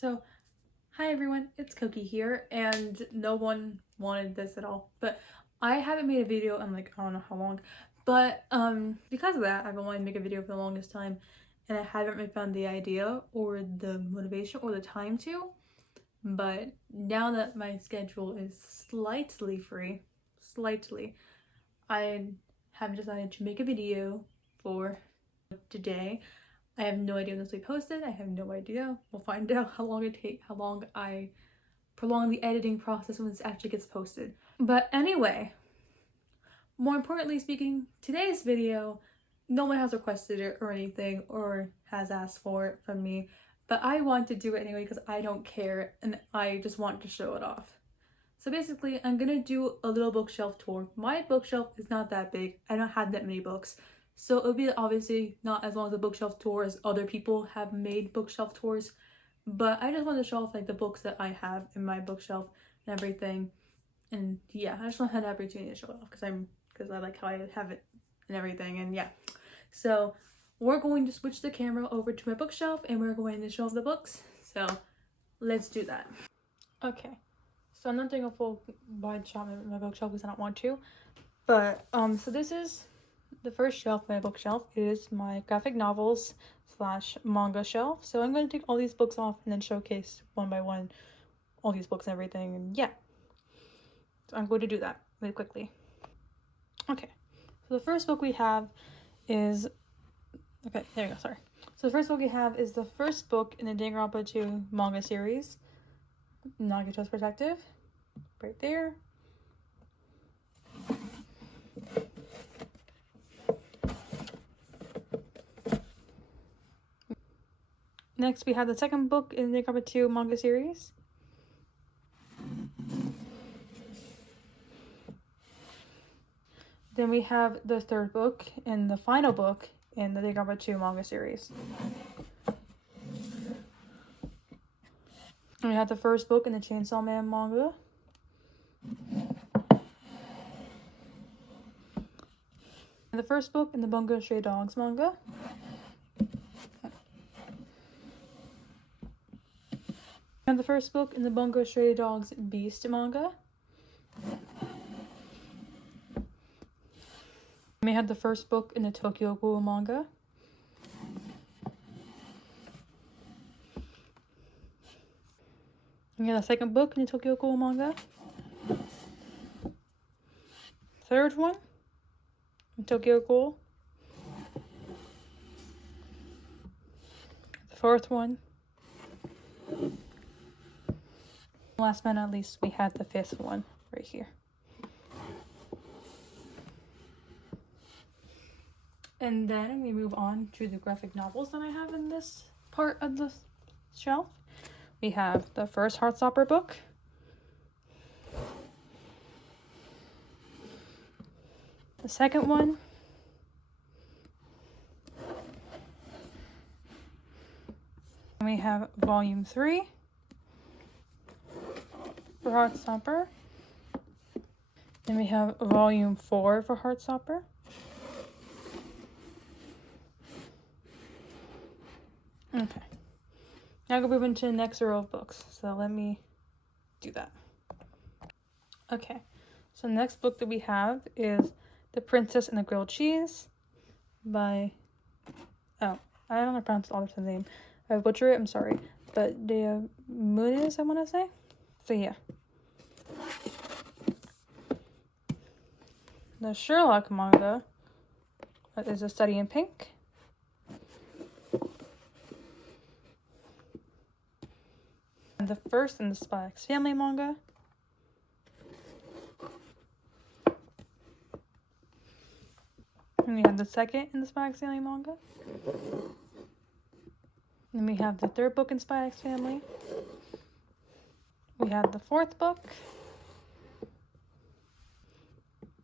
So, hi everyone, it's Cookie here, and no one wanted this at all, but I haven't made a video in like, I don't know how long, but because of that, I've been wanting to make a video for the longest time, and I haven't really found the idea or the motivation or the time to, but now that my schedule is slightly free, I have decided to make a video for today. I have no idea when this will be posted. I have no idea. We'll find out how long I prolong the editing process when this actually gets posted. But anyway, more importantly speaking, today's video, no one has requested it or anything or has asked for it from me, but I want to do it anyway because I don't care and I just want to show it off. So basically, I'm gonna do a little bookshelf tour. My bookshelf is not that big. I don't have that many books. So it'll be obviously not as long as a bookshelf tour as other people have made bookshelf tours. But I just want to show off like the books that I have in my bookshelf and everything. And yeah, I just want to have the opportunity to show it off because I like how I have it and everything. And yeah. So we're going to switch the camera over to my bookshelf and we're going to show off the books. So let's do that. Okay. So I'm not doing a full wide shot of my bookshelf because I don't want to. But so this is the first shelf, my bookshelf. It is my graphic novels / manga shelf. So I'm going to take all these books off and then showcase one by one all these books and everything. And yeah. So I'm going to do that really quickly. Okay. So the first book we have is okay, there we go, sorry. So the first book we have is the first book in the Danganronpa 2 manga series. Nagato's Protective, right there. Next, we have the second book in the Danganronpa 2 manga series. Then we have the third book and the final book in the Danganronpa 2 manga series. And we have the first book in the Chainsaw Man manga. And the first book in the Bungo Stray Dogs manga. And the first book in the Bungo Stray Dogs Beast manga. And we had the first book in the Tokyo Ghoul manga. We got the second book in the Tokyo Ghoul manga. Third one in Tokyo Ghoul. The fourth one. Last but not least, we had the fifth one right here. And then we move on to the graphic novels that I have in this part of the shelf. We have the first Heartstopper book. The second one. And we have volume 3 for Heartstopper. Then we have volume 4 for Heartstopper. Okay. Now we'll move into the next row of books. So let me do that. Okay. So the next book that we have is The Princess and the Grilled Cheese by, oh, I don't know how to pronounce the author's name. I butcher it, I'm sorry. But De Muniz, I want to say. So yeah. The Sherlock manga is A Study in Pink. And the first in the Spy X Family manga. And we have the second in the Spy X Family manga. Then we have the third book in Spy X Family. We have the fourth book.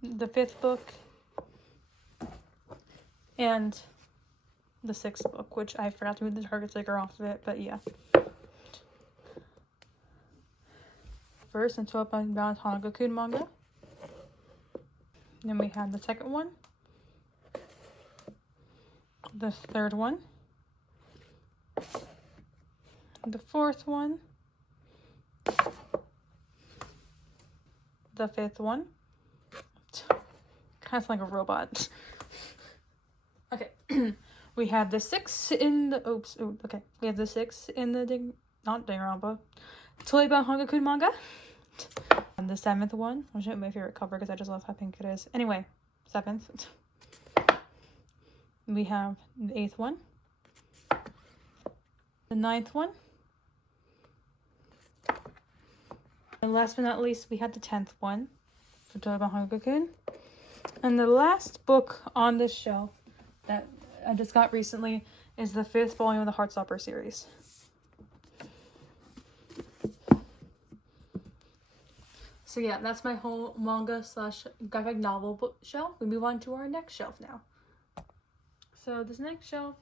The fifth book. And the sixth book, which I forgot to move the target sticker off of it, but yeah. First and 12 bound Hanaga-kun manga. Then we have the second one. The third one. the 4th one, the 5th one. Kind of like a robot. Okay. We have the 6 in the okay. We have the 6 in the not Danganronpa, Toiba Hangakun manga. And the 7th one, which is my favorite cover because I just love how pink it is. Anyway, 7th. We have the 8th one, the 9th one, and last but not least, we have the 10th one for Toiba Hangakun. And the last book on this shelf that I just got recently is the 5th volume of the Heartstopper series. So yeah, that's my whole manga / graphic novel book shelf. We move on to our next shelf now. So this next shelf,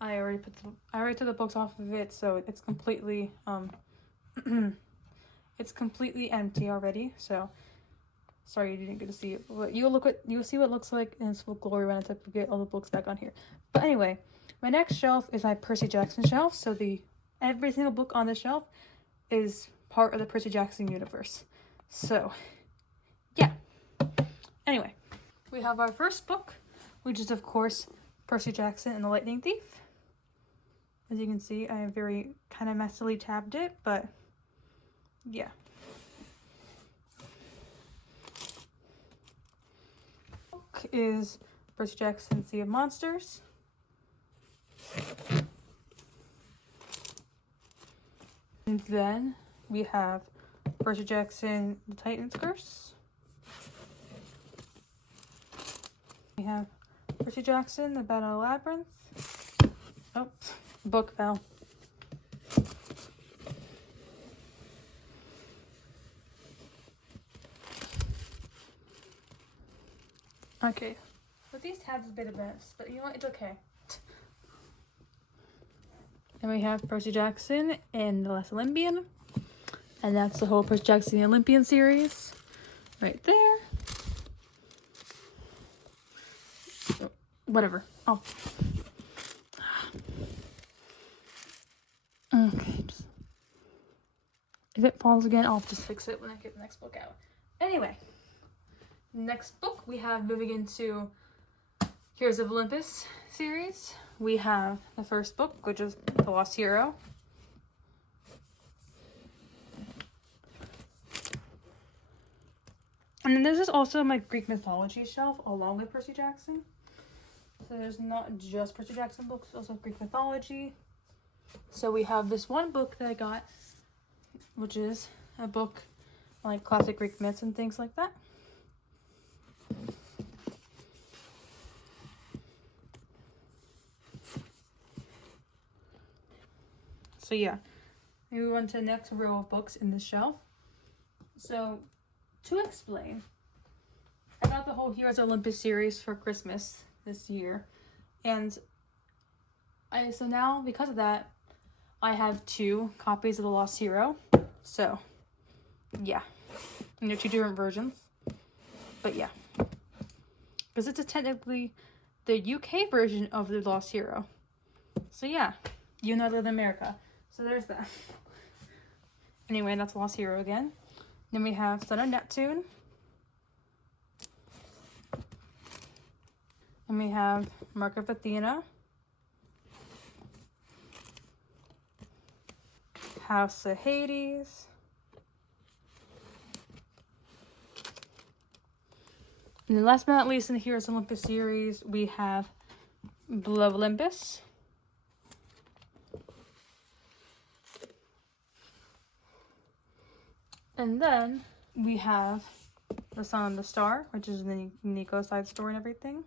I already took the books off of it, so it's completely it's completely empty already. So sorry you didn't get to see it, but you'll see what it looks like in its full glory when I get all the books back on here. But anyway, my next shelf is my Percy Jackson shelf. So every single book on the shelf is part of the Percy Jackson universe. So yeah. Anyway, we have our first book, which is of course Percy Jackson and the Lightning Thief. As you can see, I have very kind of messily tabbed it, but yeah. Book is Percy Jackson Sea of Monsters. And then we have Percy Jackson The Titan's Curse. We have Percy Jackson The Battle of Labyrinth. Oh, the book fell. Okay, with these tabs a bit of mess, but you know what, it's okay. And we have Percy Jackson and The Last Olympian. And that's the whole Percy Jackson Olympian series. Right there. Whatever. Oh. Okay. If it falls again, I'll just fix it when I get the next book out. Anyway. Next book, we have moving into Heroes of Olympus series. We have the first book, which is The Lost Hero. And then this is also my Greek mythology shelf along with Percy Jackson. So there's not just Percy Jackson books, also Greek mythology. So we have this one book that I got, which is a book on like classic Greek myths and things like that. So yeah, we move on to the next row of books in this shelf. So to explain, I got the whole Heroes of Olympus series for Christmas this year, and so now because of that, I have 2 copies of The Lost Hero. So yeah, and they're 2 different versions, but yeah, because it's technically the UK version of The Lost Hero. So yeah, you know, I live in America. So there's that. Anyway, that's Lost Hero again. Then we have Son of Neptune. And we have Mark of Athena. House of Hades. And then last but not least in the Heroes of Olympus series, we have Blue of Olympus. And then we have The Sun and the Star, which is the Nico side story and everything.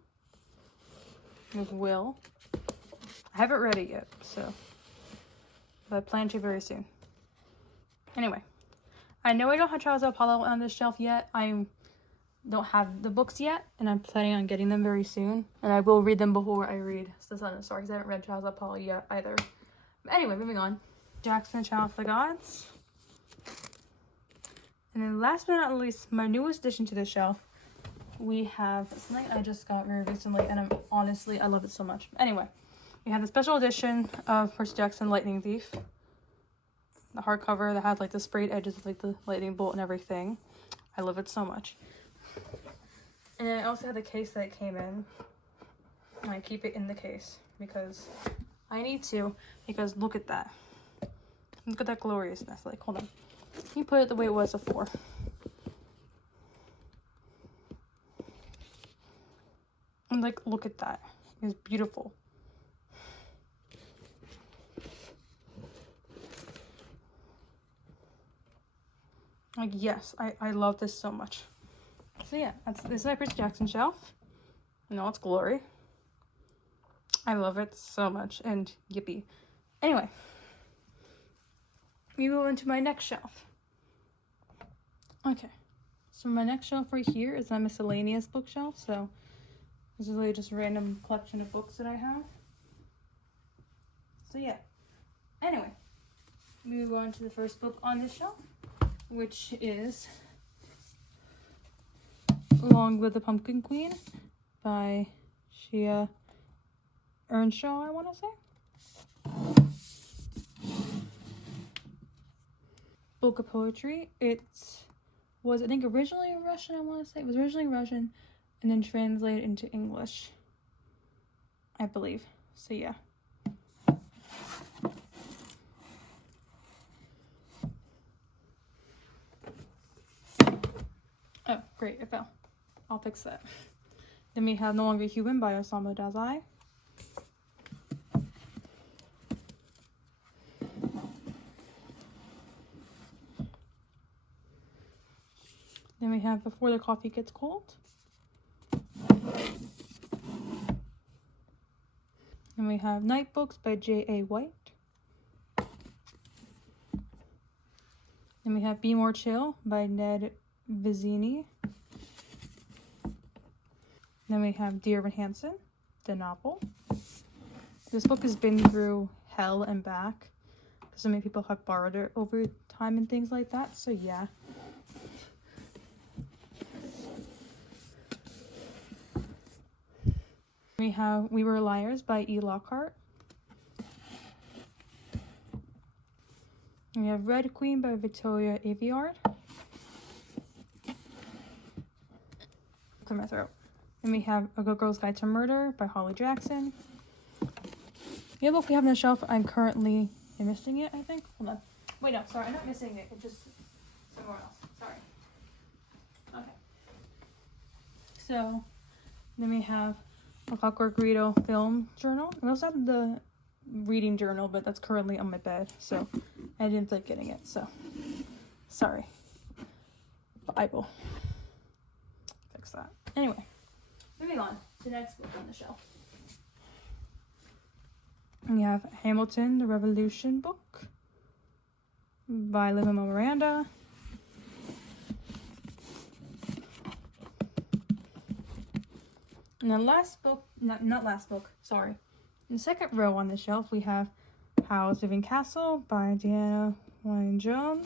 With Will. I haven't read it yet, so. But I plan to very soon. Anyway. I know I don't have Trials of Apollo on this shelf yet. I don't have the books yet, and I'm planning on getting them very soon. And I will read them before I read The Sun and the Star, because I haven't read Trials of Apollo yet either. But anyway, moving on. Jackson, Child of the Gods. And then last but not least, my newest addition to the shelf, we have something I just got very recently, and I love it so much. Anyway, we have the special edition of Percy Jackson Lightning Thief. the hardcover that had like the sprayed edges of like the lightning bolt and everything. I love it so much. And then I also had the case that it came in. And I keep it in the case because I need to, because look at that. Look at that gloriousness. Like, hold on. Let me put it the way it was before. And like, look at that. It's beautiful. Like, yes, I love this so much. So yeah, this is my Percy Jackson shelf. In all its glory. I love it so much, and yippee. Anyway, we move into my next shelf. Okay, so my next shelf right here is my miscellaneous bookshelf. So this is really just a random collection of books that I have. So yeah. Anyway, we move on to the first book on this shelf, which is Along with the Pumpkin Queen by Shia Earnshaw, I want to say. Book of poetry. It was, I think, originally Russian, I want to say. It was originally Russian and then translated into English, I believe. So yeah. Oh, great, it fell. I'll fix that. Then we have No Longer Human by Osamu Dazai. Then we have Before the Coffee Gets Cold. Then we have Night Books by J.A. White. Then we have Be More Chill by Ned Vizzini. Then we have Dear Evan Hansen, the novel. This book has been through hell and back. So many people have borrowed it over time and things like that. So yeah. We have We Were Liars by E. Lockhart. We have Red Queen by Victoria Aveyard. Clear my throat. Then we have A Good Girl's Guide to Murder by Holly Jackson. The other book we have on the shelf, I'm currently missing it, I think. Hold on. Wait, no, sorry, I'm not missing it. It's just somewhere else. Sorry. Okay. So, then we have a Clockwork Rito film journal. We also have the reading journal, but that's currently on my bed, so I didn't feel like getting it, so sorry. But I will fix that. Anyway, moving on to the next book on the shelf. We have Hamilton, the Revolution book by Lin-Manuel Miranda. And the last book, not last book, sorry. In the second row on the shelf, we have Howl's Moving Castle by Deanna Wynne Jones.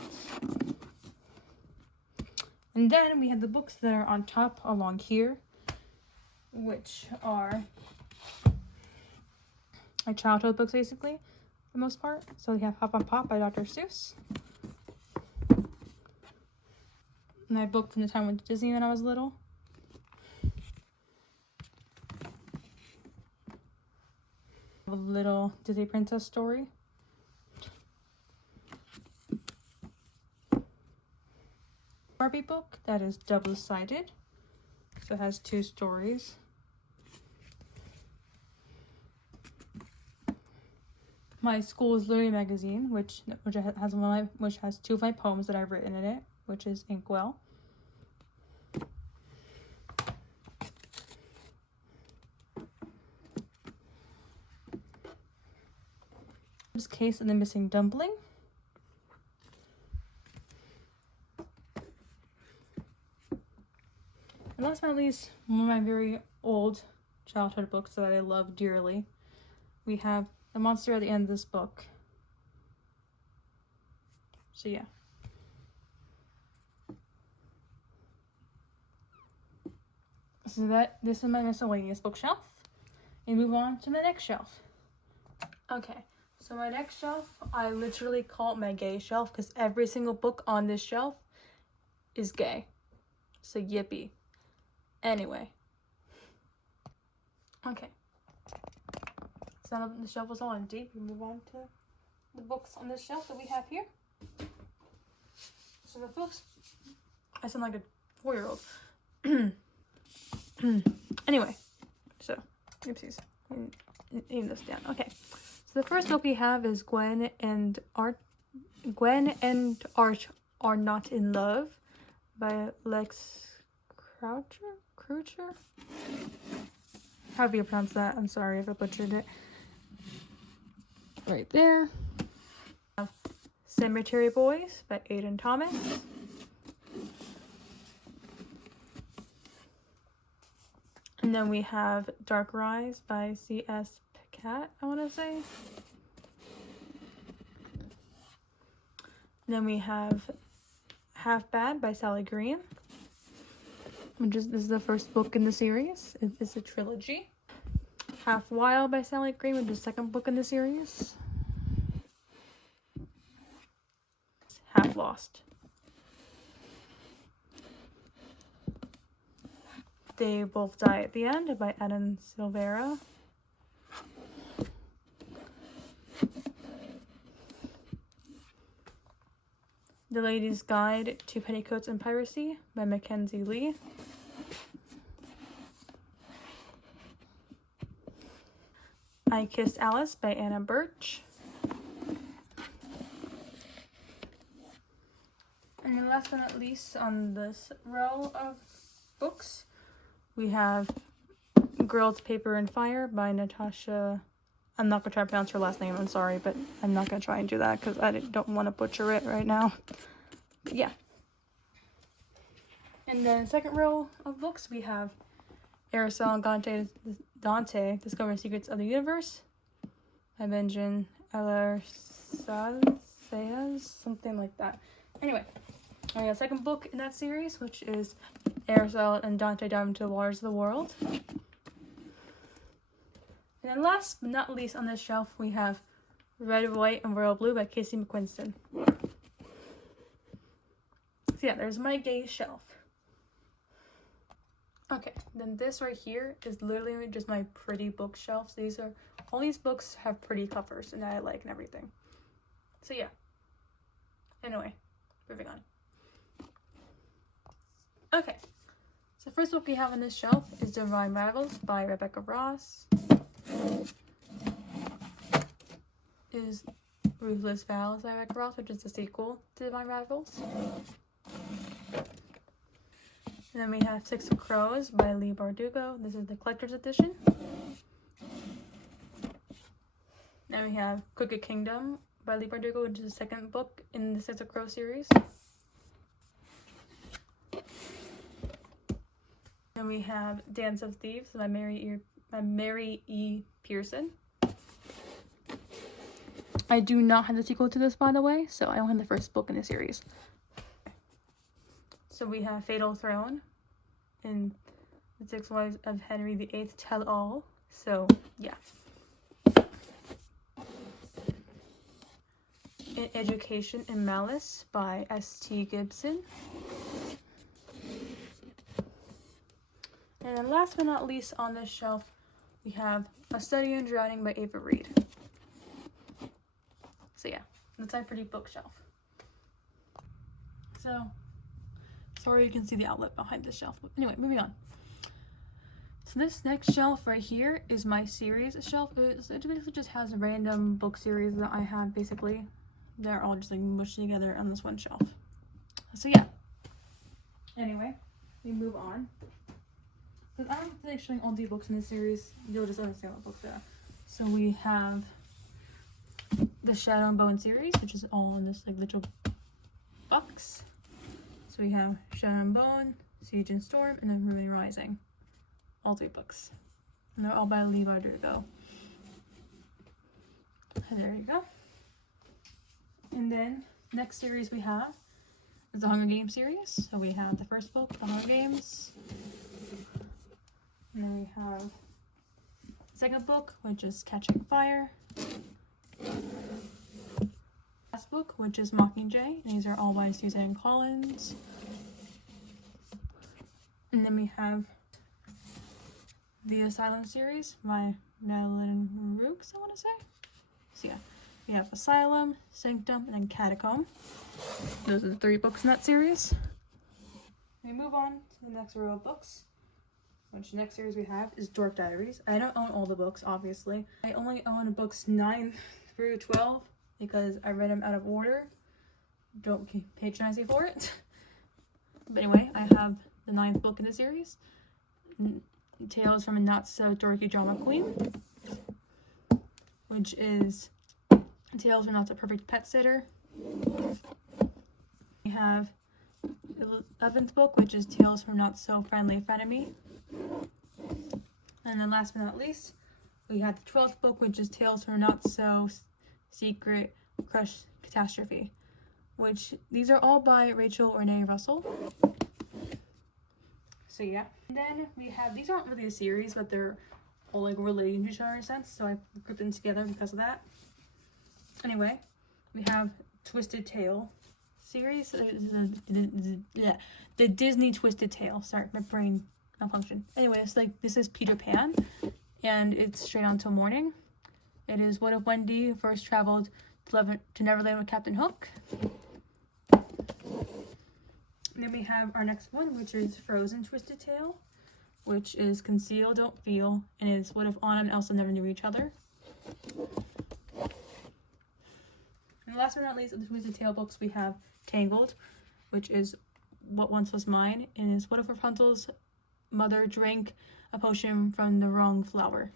And then we have the books that are on top along here, which are my childhood books, basically, for the most part. So we have Hop on Pop by Dr. Seuss. And I booked from the time I went to Disney when I was little. A little Disney Princess story. Barbie book that is double-sided. So it has two stories. My School's Literary Magazine, which has two of my poems that I've written in it, which is Inkwell. This Case of the Missing Dumpling. And last but not least, one of my very old childhood books that I love dearly. We have The Monster at the End of this book. So yeah. So this is my miscellaneous bookshelf. And move on to my next shelf. Okay, So my next shelf, I literally call it my gay shelf because every single book on this shelf is gay. So yippee. Anyway. Okay. So now the shelf was all empty. We move on to the books on this shelf that we have here. So the books, I sound like a 4-year-old. Anyway, so, oopsies. Name this down. Okay. So the first book we have is Gwen and Arch Are Not in Love by Lex Croucher? However you pronounce that. I'm sorry if I butchered it. Right there. Cemetery Boys by Aiden Thomas. And then we have Dark Rise by C.S. Cat, I want to say. And then we have Half Bad by Sally Green, this is the first book in the series. It's a trilogy. Half Wild by Sally Green, which is the second book in the series. Half Lost. They Both Die at the End by Adam Silvera. The Lady's Guide to Petticoats and Piracy by Mackenzie Lee. I Kissed Alice by Anna Birch. And then last but not least on this row of books, we have Girls, Paper, and Fire by Natasha. I'm not going to try to pronounce her last name, I'm sorry, but I'm not going to try and do that because I don't want to butcher it right now. But yeah. And then second row of books, we have Araceli Dante, Discovering Secrets of the Universe by Benjamin Elarsaez, something like that. Anyway, I got a second book in that series, which is Araceli and Dante Dive into the Waters of the World. And then last but not least on this shelf, we have Red, White, and Royal Blue by Casey McQuiston. So yeah, there's my gay shelf. Okay, then this right here is literally just my pretty bookshelves. All these books have pretty covers and that I like and everything. So yeah. Anyway, moving on. Okay, so the first book we have on this shelf is Divine Rivals by Rebecca Ross. Is Ruthless Vows by Rebecca Ross, which is the sequel to Divine Rivals. And then we have Six of Crows by Leigh Bardugo. This is the collector's edition. Then we have Crooked Kingdom by Leigh Bardugo, which is the second book in the Six of Crows series. Then we have Dance of Thieves by Mary E. Pearson. I do not have the sequel to this, by the way, so I only have the first book in the series. So we have Fatal Throne and The Six Wives of Henry VIII Tell All. So, yeah. In Education and Malice by S.T. Gibson. And then last but not least on this shelf, we have A Study in Drowning by Ava Reed. So yeah, that's my pretty bookshelf. So, sorry you can see the outlet behind this shelf. But anyway, moving on. So this next shelf right here is my series shelf. It basically just has a random book series that I have basically. They're all just like mushed together on this one shelf. So yeah. Anyway, we move on. Because I'm really showing all the books in this series, you'll just understand what books they are. So we have the Shadow and Bone series, which is all in this like little box. So we have Shadow and Bone, Siege and Storm, and then Ruin Rising. All 3 books. And they're all by Leigh Bardugo. And there you go. And then next series we have is the Hunger Games series. So we have the first book, The Hunger Games. And then we have the second book, which is Catching Fire. Last book, which is Mockingjay. These are all by Suzanne Collins. And then we have the Asylum series by Madeline Rooks, I want to say. So yeah, we have Asylum, Sanctum, and then Catacomb. Those are the 3 books in that series. We move on to the next row of books, which the next series we have is Dork Diaries. I don't own all the books, obviously. I only own books 9 through 12 because I read them out of order. Don't patronize me for it. But anyway, I have the 9th book in the series, Tales from a Not So Dorky Drama Queen, which is Tales from Not So Perfect Pet Sitter. We have the 11th book, which is Tales from Not So Friendly Frenemy. And then last but not least, we have the 12th book, which is Tales from Not So Secret Crush Catastrophe, which these are all by Rachel Renee Russell. So yeah. And then we have, these aren't really a series, but they're all like related to each other in a sense, so I grouped them together because of that. Anyway, we have Twisted Tale series, the Disney Twisted Tale. Sorry, my brain malfunction. Anyway, it's like, this is Peter Pan, and it's straight on till morning. It is What If Wendy First Traveled to Neverland with Captain Hook. And then we have our next one, which is Frozen Twisted Tale, which is Conceal, Don't Feel, and is What If Anna and Elsa Never Knew Each Other. And last but not least of the Twisted Tale books, we have Tangled, which is What Once Was Mine, and is What If Rapunzel's mother drank a potion from the wrong flower.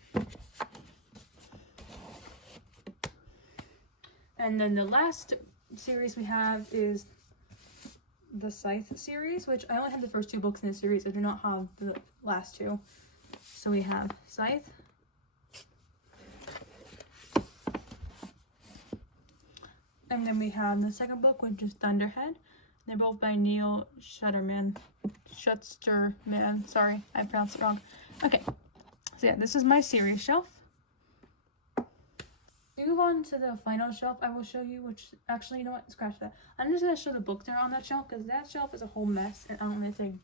And then the last series we have is the Scythe series, which I only have the first 2 books in this series. I do not have the last 2. So we have Scythe, and then we have the second book, which is Thunderhead. They're both by Neil Shusterman. Sorry, I pronounced it wrong. Okay, so yeah, this is my series shelf. Move on to the final shelf I will show you, which actually, you know what, scratch that. I'm just going to show the books that are on that shelf, because that shelf is a whole mess, and I don't really think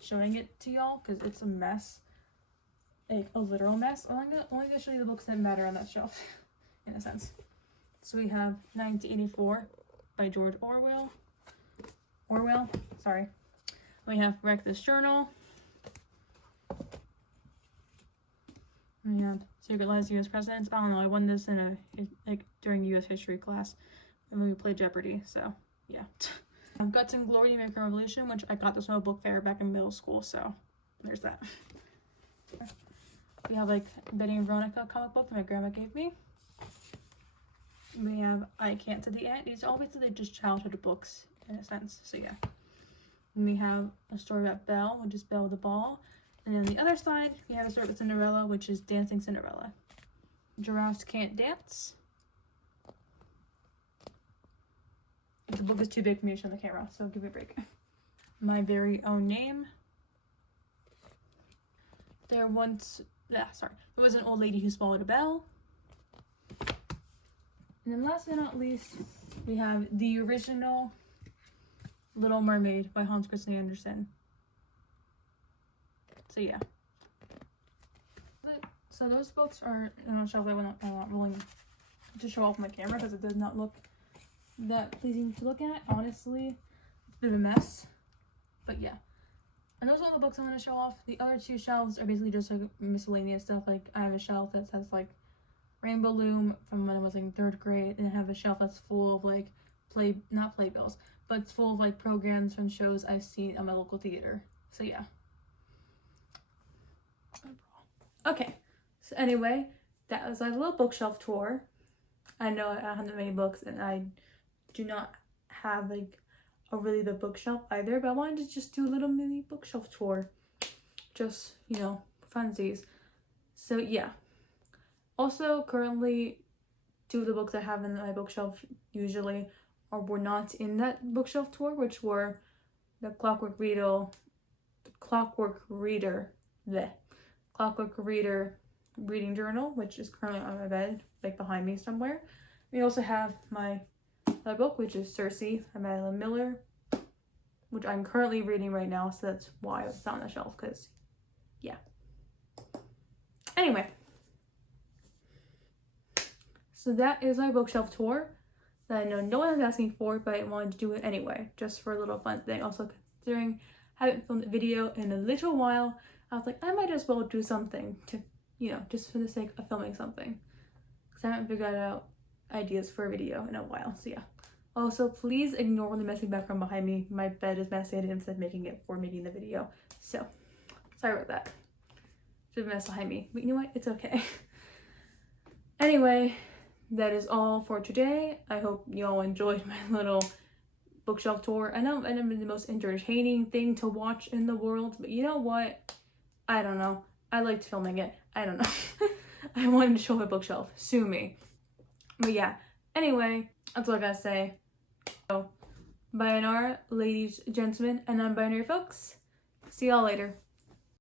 showing it to y'all, because it's a mess, like a literal mess. I'm only going to show you the books that matter on that shelf, in a sense. So we have 1984 by George Orwell. Sorry. We have Wreck This Journal. We have Secret Lives of U.S. Presidents. I don't know, I won this in during U.S. history class when we played Jeopardy, so yeah. Guts and Glory, American Revolution, which I got this from a book fair back in middle school, so there's that. We have like Betty and Veronica comic book that my grandma gave me. We have I Can't Say the End. These are all basically just childhood books in a sense, so yeah. And we have a story about Belle, which is Belle the Ball. And on the other side, we have a story about Cinderella, which is Dancing Cinderella. Giraffes Can't Dance. The book is too big for me to show on the camera, so give me a break. My Very Own Name. There was an old lady who swallowed a bell. And then last but not least, we have the original Little Mermaid by Hans Christian Andersen. So yeah. So those books are on a shelf I'm not willing to show off my camera because it does not look that pleasing to look at. Honestly, it's a bit of a mess. But yeah. And those are all the books I'm going to show off. The other 2 shelves are basically just like miscellaneous stuff. Like I have a shelf that says like Rainbow Loom from when I was in 3rd grade, and I have a shelf that's full of like not playbills, but it's full of like programs from shows I've seen at my local theater. So yeah. Okay, so anyway, that was like a little bookshelf tour. I know I don't have that many books, and I do not have like a really big bookshelf either, but I wanted to just do a little mini bookshelf tour, just, you know, funsies. So yeah. Also, currently, 2 of the books I have in my bookshelf usually were not in that bookshelf tour, which were the Clockwork Reader, reading journal, which is currently on my bed, like behind me somewhere. We also have my other book, which is Circe by Madeline Miller, which I'm currently reading right now, so that's why it's on the shelf, because, yeah. Anyway. So that is my bookshelf tour that I know no one was asking for, but I wanted to do it anyway, just for a little fun thing. Also, considering I haven't filmed a video in a little while, I was like, I might as well do something to, just for the sake of filming something. Because I haven't figured out ideas for a video in a while, so yeah. Also, please ignore the messy background behind me. My bed is messy. I didn't instead making it for making the video. So, sorry about that. Should have messed behind me. But you know what? It's okay. Anyway, that is all for today. I hope you all enjoyed my little bookshelf tour. I know it might be the most entertaining thing to watch in the world, but you know what? I don't know. I liked filming it. I don't know. I wanted to show my bookshelf. Sue me. But yeah. Anyway, that's all I gotta say. So, sayonara, ladies, gentlemen, and non-binary folks. See y'all later.